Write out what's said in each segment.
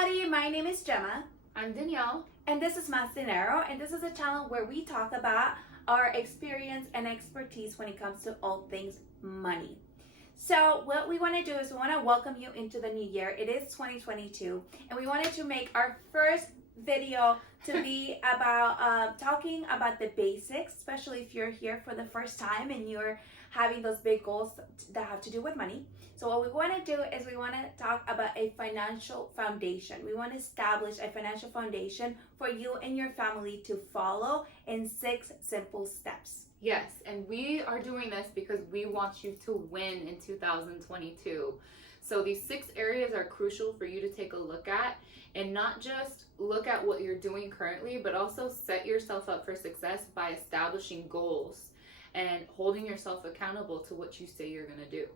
everybody, my name is Gemma. I'm Danielle. And this is Mas Dinero, and this is a channel where we talk about our experience and expertise when it comes to all things money. So what we want to do is we want to welcome you into the new year. It is 2022, and we wanted to make our first video to be about talking about the basics, especially if you're here for the first time and you're having those big goals that have to do with money. So what we want to do is we want to talk about a financial foundation. We want to establish a financial foundation for you and your family to follow in 6 simple steps. Yes, and we are doing this because we want you to win in 2022. So these 6 areas are crucial for you to take a look at, and not just look at what you're doing currently, but also set yourself up for success by establishing goals and holding yourself accountable to what you say you're going to do.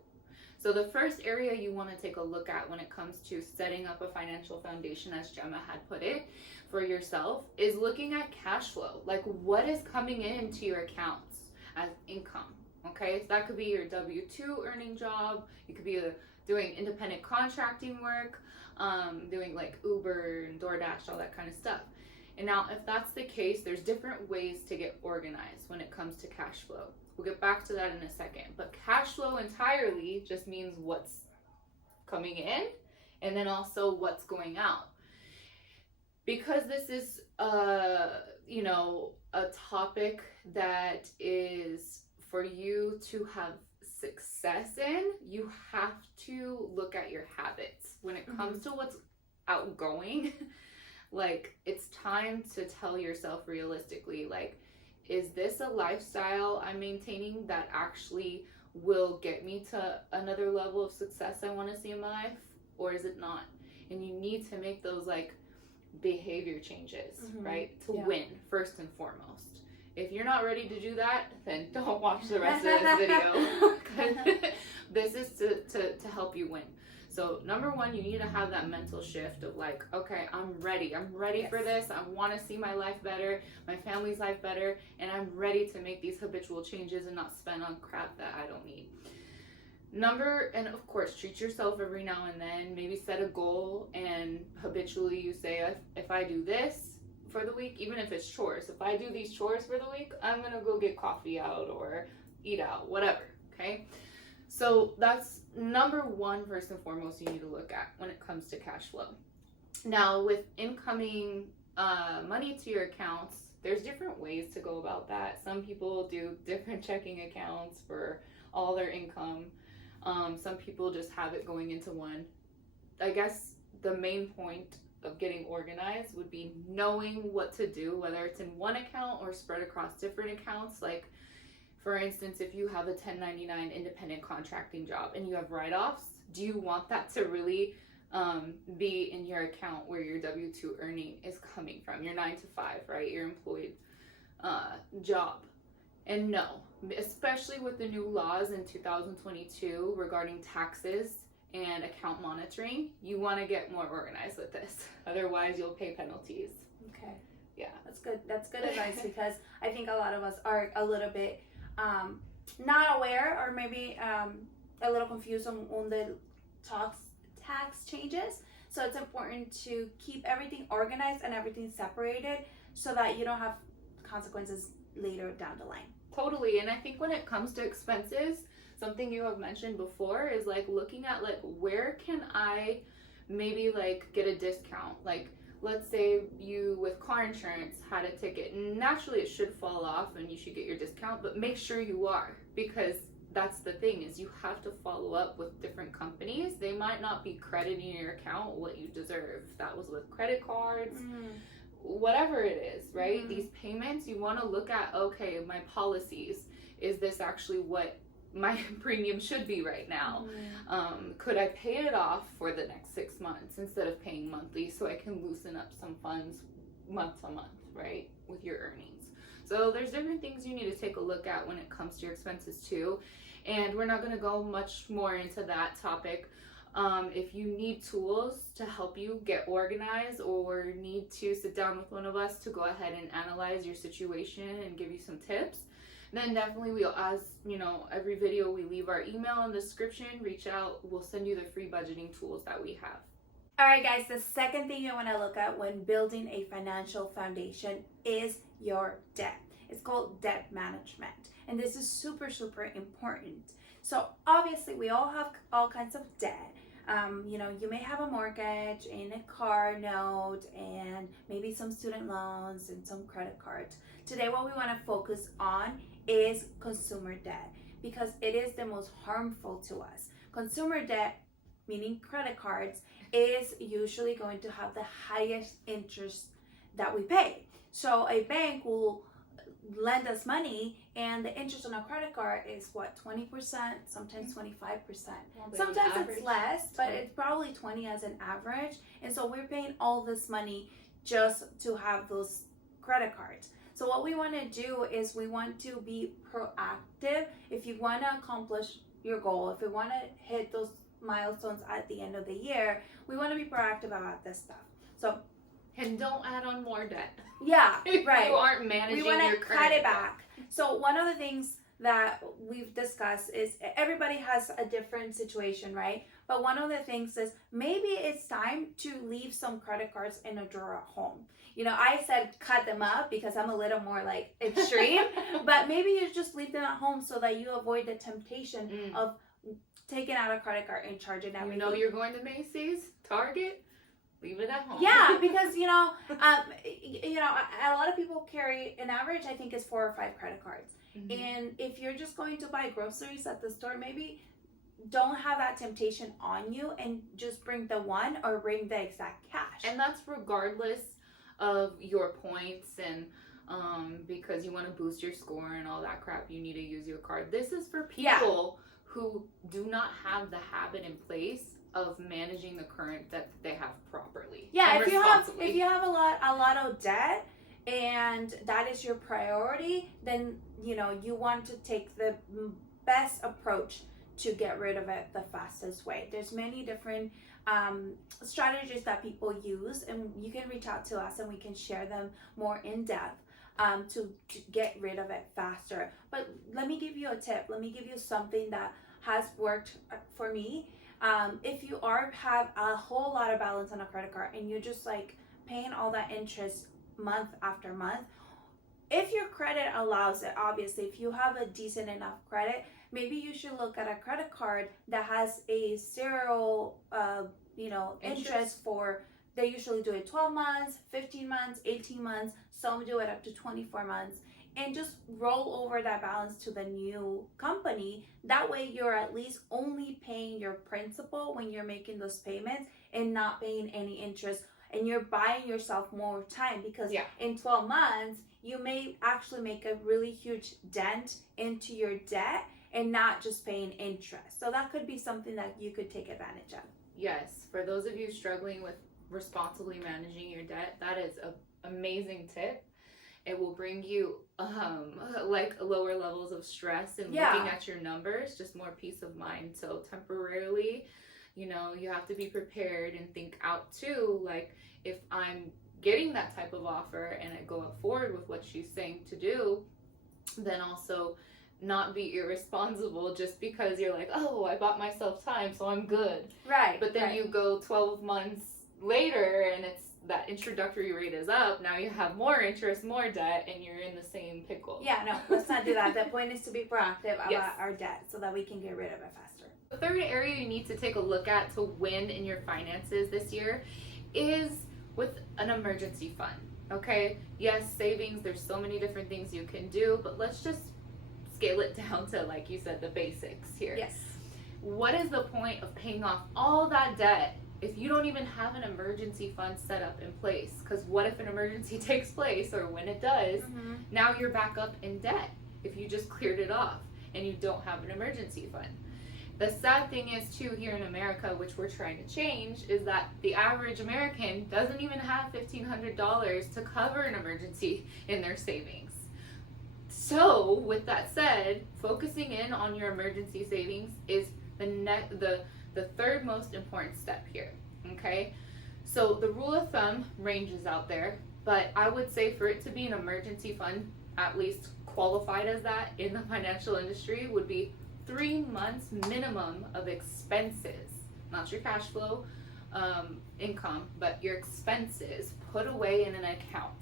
So the first area you want to take a look at when it comes to setting up a financial foundation, as Gemma had put it, for yourself, is looking at cash flow. Like, what is coming into your accounts as income? Okay, so that could be your W-2 earning job. You could be doing independent contracting work, doing like Uber and DoorDash, all that kind of stuff. And now, if that's the case, there's different ways to get organized when it comes to cash flow. We'll get back to that in a second. But cash flow entirely just means what's coming in and then also what's going out. Because this is a topic that is for you to have success in, you have to look at your habits. When it comes to what's outgoing, like, it's time to tell yourself realistically, like, is this a lifestyle I'm maintaining that actually will get me to another level of success I want to see in my life, or is it not? And you need to make those like behavior changes, right? To win, first and foremost. If you're not ready to do that, then don't watch the rest of this video. This is to help you win. So number 1, you need to have that mental shift of like, okay, I'm ready for this. I want to see my life better, my family's life better, and I'm ready to make these habitual changes and not spend on crap that I don't need. And of course, treat yourself every now and then. Maybe set a goal, and habitually you say, if I do this for the week, even if it's chores, if I do these chores for the week, I'm gonna go get coffee out or eat out, whatever. Okay, so that's number 1, first and foremost, you need to look at when it comes to cash flow. Now, with incoming money to your accounts, there's different ways to go about that. Some people do different checking accounts for all their income. Some people just have it going into one. I guess the main point of getting organized would be knowing what to do, whether it's in one account or spread across different accounts. Like, for instance, if you have a 1099 independent contracting job and you have write-offs, do you want that to really be in your account where your W-2 earning is coming from, your 9 to 5, right? Your employed job. And no, especially with the new laws in 2022 regarding taxes and account monitoring, you want to get more organized with this. Otherwise, you'll pay penalties. Okay. Yeah. That's good. That's good advice, because I think a lot of us are a little bit not aware, or maybe a little confused on the tax changes. So it's important to keep everything organized and everything separated so that you don't have consequences later down the line. Totally. And I think when it comes to expenses, something you have mentioned before is like looking at like, where can I maybe like get a discount? Like, let's say you with car insurance had a ticket, and naturally it should fall off and you should get your discount, but make sure you are, because that's the thing, is you have to follow up with different companies. They might not be crediting your account what you deserve. That was with credit cards, whatever it is, right? These payments, you want to look at, okay, my policies, is this actually what my premium should be right now? Could I pay it off for the next 6 months instead of paying monthly, so I can loosen up some funds month to month, right, with your earnings? So there's different things you need to take a look at when it comes to your expenses too, and we're not going to go much more into that topic. If you need tools to help you get organized, or need to sit down with one of us to go ahead and analyze your situation and give you some tips, then definitely we'll, as you know, every video we leave our email in the description. Reach out, we'll send you the free budgeting tools that we have. All right, guys, the second thing you want to look at when building a financial foundation is your debt. It's called debt management. And this is super, super important. So, obviously, we all have all kinds of debt. You may have a mortgage and a car note and maybe some student loans and some credit cards. Today, what we want to focus on is consumer debt because it is the most harmful to us. Consumer debt, meaning credit cards, is usually going to have the highest interest that we pay. So a bank will lend us money and the interest on a credit card is what, 20%, sometimes 25%. Sometimes it's less, but it's probably 20 as an average. And so we're paying all this money just to have those credit cards. So what we want to do is we want to be proactive. If you want to accomplish your goal, if you want to hit those milestones at the end of the year, we want to be proactive about this stuff. So, and don't add on more debt. Yeah, right. You aren't managing we want your to credit cut it debt. back. So one of the things that we've discussed is everybody has a different situation, right? But one of the things is maybe it's time to leave some credit cards in a drawer at home. I said cut them up because I'm a little more like extreme, but maybe you just leave them at home so that you avoid the temptation of taking out a credit card and charging everything. You're going to Macy's, Target, leave it at home. Yeah, because a lot of people carry an average. I think is 4 or 5 credit cards, and if you're just going to buy groceries at the store, maybe don't have that temptation on you and just bring the one or bring the exact cash. And that's regardless of your points and because you want to boost your score and all that crap, you need to use your card. This is for people who do not have the habit in place of managing the current debt that they have properly. Yeah, if you have a lot of debt and that is your priority, then you want to take the best approach to get rid of it the fastest way. There's many different strategies that people use, and you can reach out to us and we can share them more in depth to get rid of it faster. But let me give you a tip. Let me give you something that has worked for me. If you have a whole lot of balance on a credit card and you're just like paying all that interest month after month, if your credit allows it, obviously, if you have a decent enough credit, maybe you should look at a credit card that has a zero, interest for. They usually do it 12 months, 15 months, 18 months. Some do it up to 24 months. And just roll over that balance to the new company. That way you're at least only paying your principal when you're making those payments and not paying any interest. And you're buying yourself more time because in 12 months, you may actually make a really huge dent into your debt and not just paying interest. So that could be something that you could take advantage of. Yes, for those of you struggling with responsibly managing your debt, that is an amazing tip. It will bring you lower levels of stress and looking at your numbers, just more peace of mind. So temporarily, you have to be prepared and think out too. Like if I'm getting that type of offer and I go forward with what she's saying to do, then also not be irresponsible just because you're like, oh, I bought myself time, so I'm good. Right. But then you go 12 months later and it's that introductory rate is up. Now you have more interest, more debt, and you're in the same pickle. Yeah, no, let's not do that. The point is to be proactive about our debt so that we can get rid of it faster. The third area you need to take a look at to win in your finances this year is with an emergency fund. Okay? Yes, savings, there's so many different things you can do, but let's just scale it down to, like you said, the basics here. Yes. What is the point of paying off all that debt if you don't even have an emergency fund set up in place? Because what if an emergency takes place, or when it does, now you're back up in debt if you just cleared it off and you don't have an emergency fund. The sad thing is too, here in America, which we're trying to change, is that the average American doesn't even have $1,500 to cover an emergency in their savings. So with that said, focusing in on your emergency savings is the third most important step here. Okay, so the rule of thumb ranges out there, but I would say for it to be an emergency fund, at least qualified as that in the financial industry, would be 3 months minimum of expenses, not your cash flow, income, but your expenses put away in an account.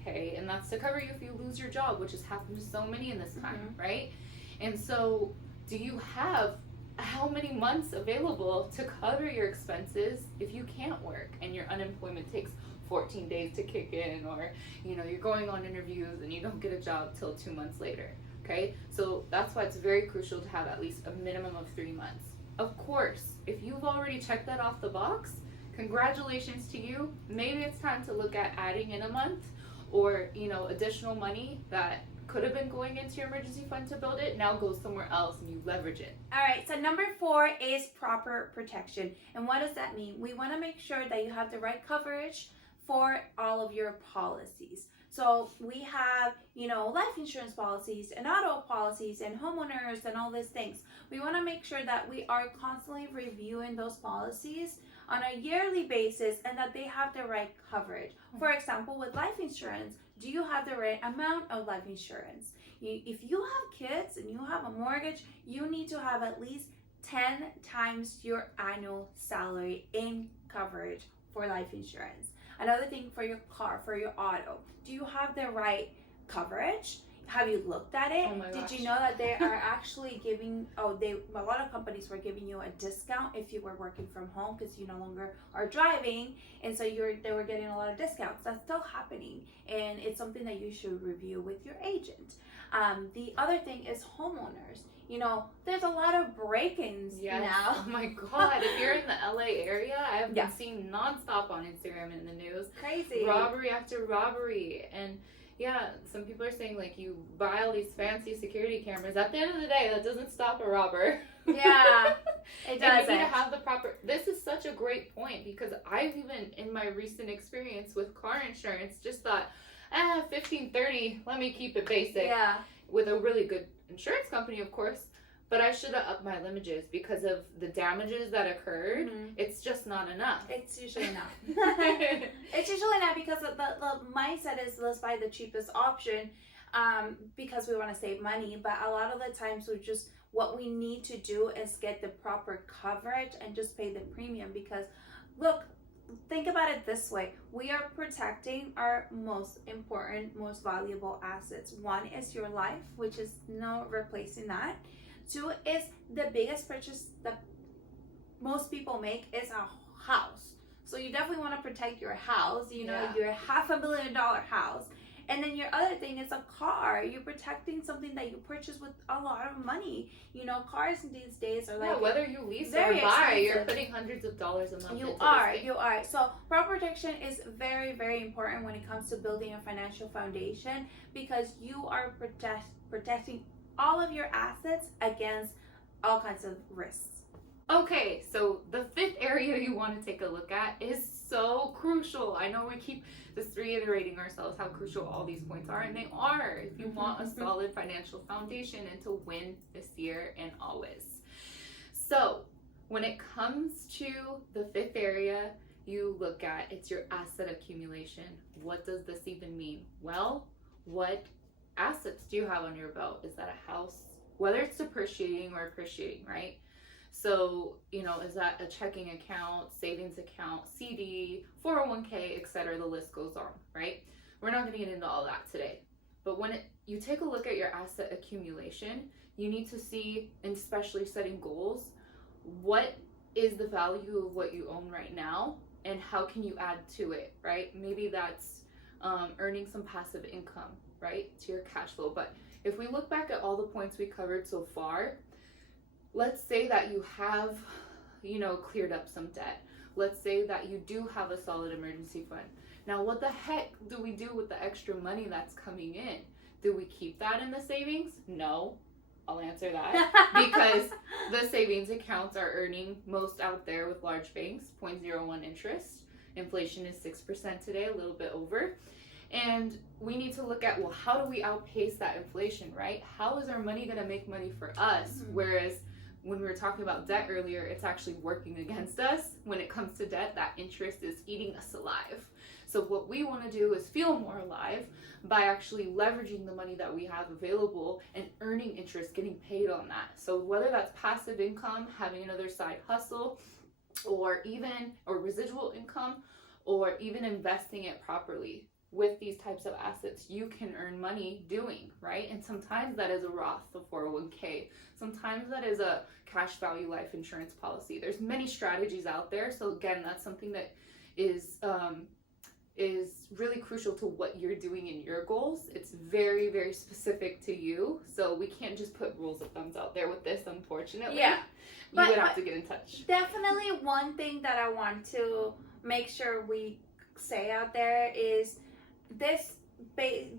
Okay, and that's to cover you if you lose your job, which has happened to so many in this time, right? And so, do you have how many months available to cover your expenses if you can't work and your unemployment takes 14 days to kick in, or you're going on interviews and you don't get a job till 2 months later? Okay, so that's why it's very crucial to have at least a minimum of 3 months. Of course, if you've already checked that off the box, congratulations to you. Maybe it's time to look at adding in a month, or additional money that could have been going into your emergency fund to build it now goes somewhere else and you leverage it. All right, so number 4 is proper protection. And what does that mean? We want to make sure that you have the right coverage for all of your policies. So we have, life insurance policies and auto policies and homeowners and all these things. We want to make sure that we are constantly reviewing those policies on a yearly basis and that they have the right coverage. For example, with life insurance, do you have the right amount of life insurance? If you have kids and you have a mortgage, you need to have at least 10 times your annual salary in coverage for life insurance. Another thing for your car, for your auto, do you have the right coverage? Have you looked at it? Oh my gosh. Did you know that they are actually giving, a lot of companies were giving you a discount if you were working from home because you no longer are driving, and so they were getting a lot of discounts. That's still happening, and it's something that you should review with your agent. The other thing is homeowners. There's a lot of break-ins now. Oh my God. If you're in the LA area, I've been seeing nonstop on Instagram and in the news. Crazy. Robbery after robbery. And yeah, some people are saying you buy all these fancy security cameras. At the end of the day, that doesn't stop a robber. Yeah, it doesn't. And you need to have the proper... This is such a great point because I've even, in my recent experience with car insurance, just thought, $15.30, let me keep it basic. Yeah. With a really good insurance company, of course, but I should have upped my limited because of the damages that occurred. It's just not enough. It's usually not. It's usually not because the mindset is let's buy the cheapest option because we want to save money. But a lot of the times what we need to do is get the proper coverage and just pay the premium because look, think about it this way. We are protecting our most important, most valuable assets. One is your life, which is no replacing that. 2 is the biggest purchase that most people make is a house. So you definitely want to protect your house, your $500,000 house. And then your other thing is a car. You're protecting something that you purchase with a lot of money. Cars these days are whether you lease or buy, expensive. you're putting hundreds of dollars a month. You are. So proper protection is very, very important when it comes to building a financial foundation because you are protecting all of your assets against all kinds of risks. Okay, so the 5th area you want to take a look at is so crucial. I know we keep just reiterating ourselves how crucial all these points are, and they are if you want a solid financial foundation and to win this year and always. So when it comes to the 5th area you look at, it's your asset accumulation. What does this even mean? Well, what assets do you have on your belt? Is that a house? Whether it's depreciating or appreciating, right? So, is that a checking account, savings account, CD, 401k, etc. The list goes on, right? We're not going to get into all that today. But when you take a look at your asset accumulation, you need to see, and especially setting goals, what is the value of what you own right now and how can you add to it, right? Maybe that's earning some passive income, right, to your cash flow. But if we look back at all the points we covered so far, let's say that you have, cleared up some debt. Let's say that you do have a solid emergency fund. Now, what the heck do we do with the extra money that's coming in? Do we keep that in the savings? No. I'll answer that. Because the savings accounts are earning most out there with large banks, 0.01 interest. Inflation is 6% today, a little bit over. And we need to look at, well, how do we outpace that inflation, right? How is our money going to make money for us? Whereas when we were talking about debt earlier, it's actually working against us. When it comes to debt, that interest is eating us alive. So what we want to do is feel more alive by actually leveraging the money that we have available and earning interest, getting paid on that. So whether that's passive income, having another side hustle, or residual income, or even investing it properly. With these types of assets, you can earn money doing, right? And sometimes that is a Roth, a 401k. Sometimes that is a cash value life insurance policy. There's many strategies out there. So again, that's something that is really crucial to what you're doing in your goals. It's very, very specific to you. So we can't just put rules of thumbs out there with this, unfortunately. Yeah. You would have to get in touch. Definitely one thing that I want to make sure we say out there is this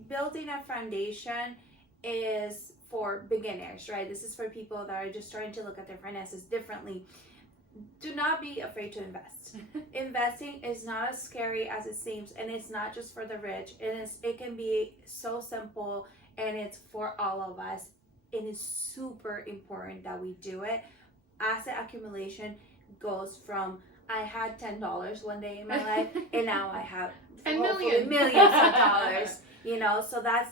building a foundation is for beginners, right? This is for people that are just starting to look at their finances differently. Do not be afraid to invest. Investing is not as scary as it seems, and it's not just for the rich. It can be so simple, and it's for all of us. It is super important that we do it. Asset accumulation goes from I had $10 one day in my life, and now I have millions of dollars. You know, so that's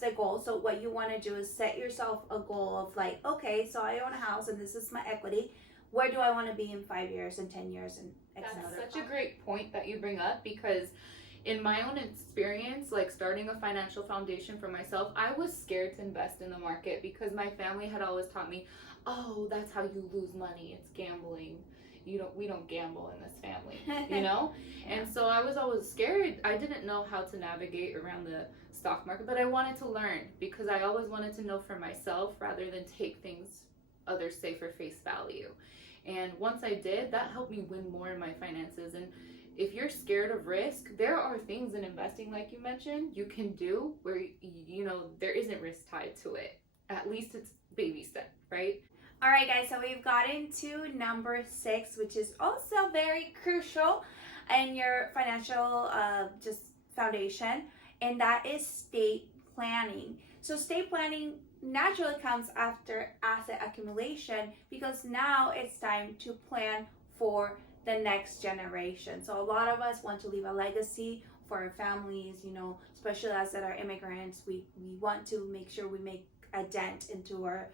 the goal. So what you want to do is set yourself a goal of like, okay, so I own a house and this is my equity. Where do I want to be in 5 years and 10 years and That's such a great point that you bring up, because in my own experience, like starting a financial foundation for myself, I was scared to invest in the market because my family had always taught me, oh, that's how you lose money. It's gambling. We don't gamble in this family, you know? And so I was always scared. I didn't know how to navigate around the stock market, but I wanted to learn because I always wanted to know for myself rather than take things others say for face value. And once I did, that helped me win more in my finances. And if you're scared of risk, there are things in investing, like you mentioned, you can do where, you know, there isn't risk tied to it. At least it's baby step, right? All right, guys, so we've gotten to number 6, which is also very crucial in your financial just foundation, and that is estate planning. So estate planning naturally comes after asset accumulation because now it's time to plan for the next generation. So a lot of us want to leave a legacy for our families, you know, especially us that are immigrants. We want to make sure we make a dent into our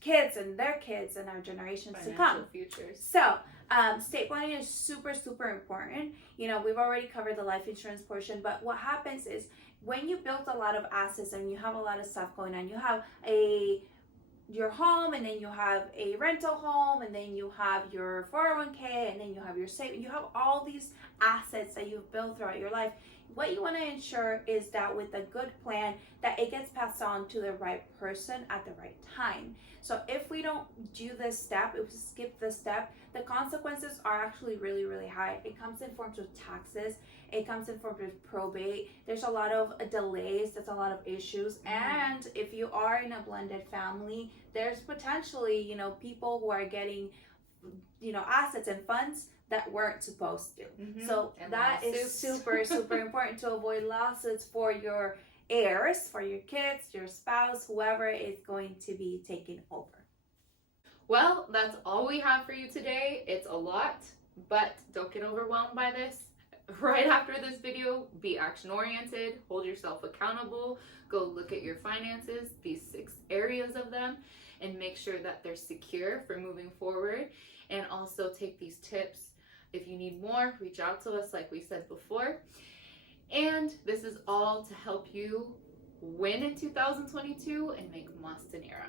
kids and their kids and our generations to come. Futures. So, estate planning is super, super important. You know, we've already covered the life insurance portion, but what happens is when you build a lot of assets and you have a lot of stuff going on, you have your home, and then you have a rental home, and then you have your 401k, and then you have your savings. You have all these assets that you've built throughout your life. What you want to ensure is that with a good plan, that it gets passed on to the right person at the right time. So if we don't do this step, if we skip this step, the consequences are actually really, really high. It comes in forms of taxes. It comes in forms of probate. There's a lot of delays. There's a lot of issues. And if you are in a blended family, there's potentially, you know, people who are getting, you know, assets and funds that weren't supposed to. So and that is super, super important to avoid lawsuits for your heirs, for your kids, your spouse, whoever is going to be taking over. Well, that's all we have for you today. It's a lot, but don't get overwhelmed by this. Right after this video, be action oriented, hold yourself accountable, go look at your finances, these 6 areas of them, and make sure that they're secure for moving forward. And also take these tips. If you need more, reach out to us like we said before. And this is all to help you win in 2022 and make más dinero.